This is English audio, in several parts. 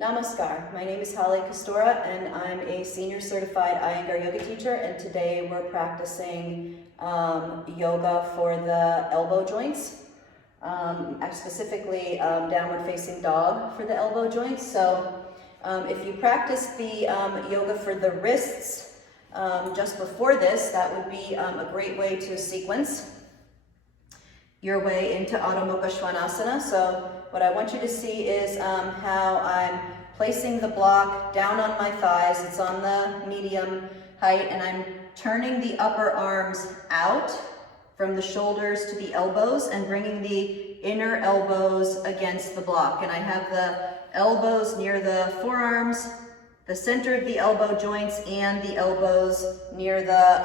Namaskar, my name is Holly Kastora and I'm a senior certified Iyengar yoga teacher, and today we're practicing yoga for the elbow joints, specifically downward facing dog for the elbow joints. So if you practice the yoga for the wrists just before this, that would be a great way to sequence your way into Adho Mukha Svanasana. So what I want you to see is how I'm placing the block down on my thighs. It's on the medium height, and I'm turning the upper arms out from the shoulders to the elbows and bringing the inner elbows against the block. And I have the elbows near the forearms, the center of the elbow joints, and the elbows near the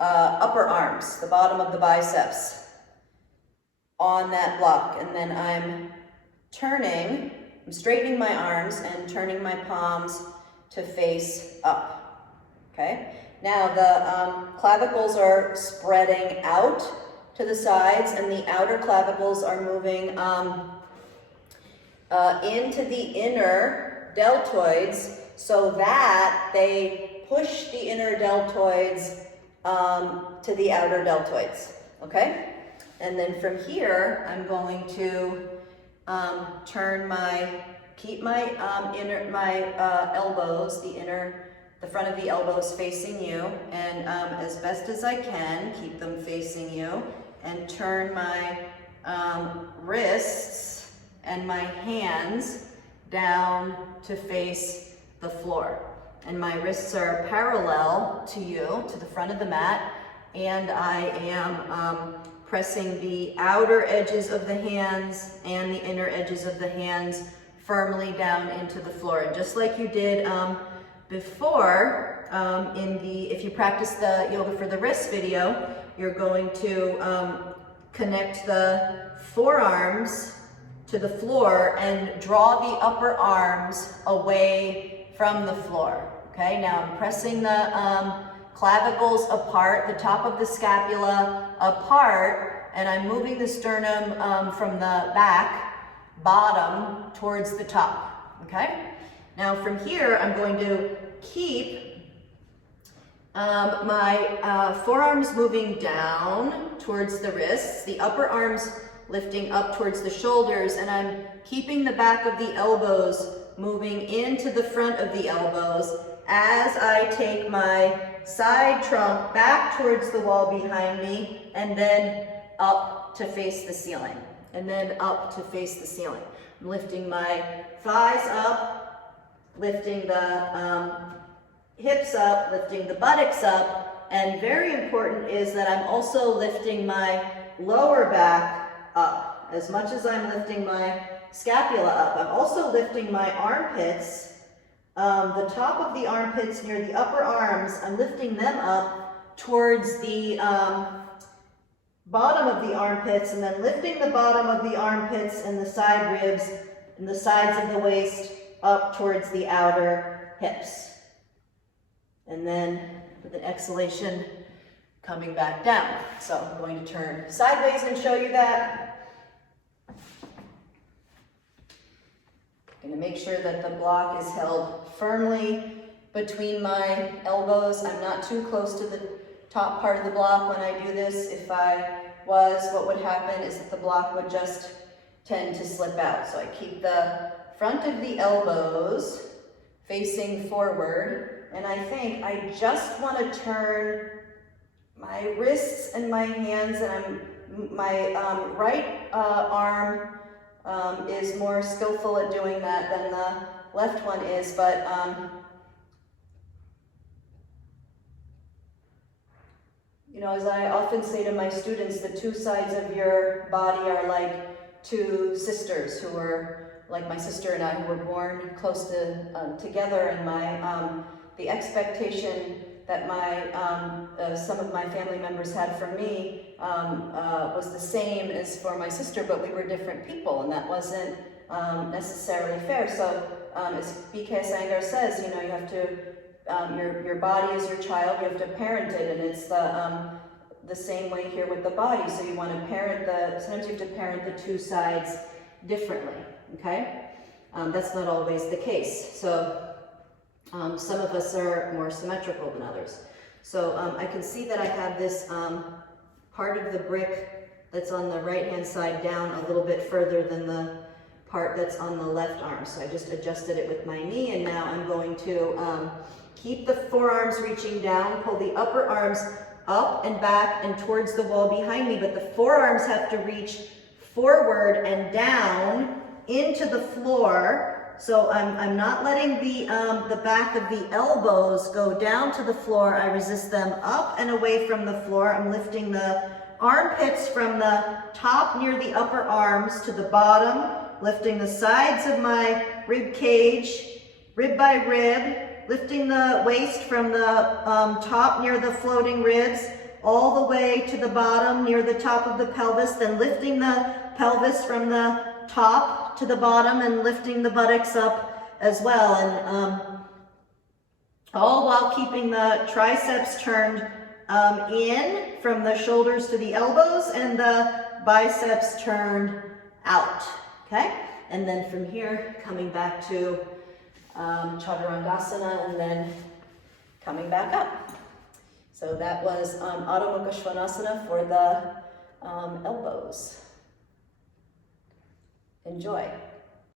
upper arms, the bottom of the biceps, on that block. And then I'm straightening my arms and turning my palms to face up, okay? Now the clavicles are spreading out to the sides, and the outer clavicles are moving into the inner deltoids so that they push the inner deltoids to the outer deltoids, okay? And then from here, I'm going to keep my elbows, the front of the elbows facing you, and as best as I can, keep them facing you, and turn my wrists and my hands down to face the floor. And my wrists are parallel to you, to the front of the mat, and I am pressing the outer edges of the hands and the inner edges of the hands firmly down into the floor. And just like you did before, if you practice the yoga for the wrists video, you're going to connect the forearms to the floor and draw the upper arms away from the floor. Okay, now I'm pressing the clavicles apart, the top of the scapula apart, and I'm moving the sternum from the bottom towards the top, okay? Now from here, I'm going to keep my forearms moving down towards the wrists, the upper arms lifting up towards the shoulders, and I'm keeping the back of the elbows moving into the front of the elbows as I take my side trunk back towards the wall behind me, and then up to face the ceiling, and then up to face the ceiling. I'm lifting my thighs up, lifting the hips up, lifting the buttocks up, and very important is that I'm also lifting my lower back up. As much as I'm lifting my scapula up, I'm also lifting my armpits. The top of the armpits near the upper arms, I'm lifting them up towards the bottom of the armpits, and then lifting the bottom of the armpits and the side ribs and the sides of the waist up towards the outer hips. And then with an exhalation, coming back down. So I'm going to turn sideways and show you that. I'm going to make sure that the block is held firmly between my elbows. I'm not too close to the top part of the block when I do this. If I was, what would happen is that the block would just tend to slip out. So I keep the front of the elbows facing forward, and I think I just want to turn my wrists and my hands, and my right arm is more skillful at doing that than the left one is, but you know, as I often say to my students, the two sides of your body are like two sisters who were, like my sister and I, who were born close to together, and the expectation that some of my family members had for me was the same as for my sister, but we were different people, and that wasn't necessarily fair. So as B.K. Iyengar says, you know, you have to, your body is your child, you have to parent it, and it's the same way here with the body. So you want to parent sometimes you have to parent the two sides differently, okay? That's not always the case. So some of us are more symmetrical than others. So I can see that I have this part of the brick that's on the right-hand side down a little bit further than the part that's on the left arm. So I just adjusted it with my knee, and now I'm going to keep the forearms reaching down, pull the upper arms up and back and towards the wall behind me, but the forearms have to reach forward and down into the floor. So I'm not letting the back of the elbows go down to the floor. I resist them up and away from the floor. I'm lifting the armpits from the top near the upper arms to the bottom, lifting the sides of my rib cage, rib by rib, lifting the waist from the top near the floating ribs, all the way to the bottom near the top of the pelvis, then lifting the pelvis from the top to the bottom and lifting the buttocks up as well. And all while keeping the triceps turned in from the shoulders to the elbows and the biceps turned out, okay? And then from here, coming back to Chaturangasana and then coming back up. So that was Adho Mukha Svanasana for the elbows. Enjoy.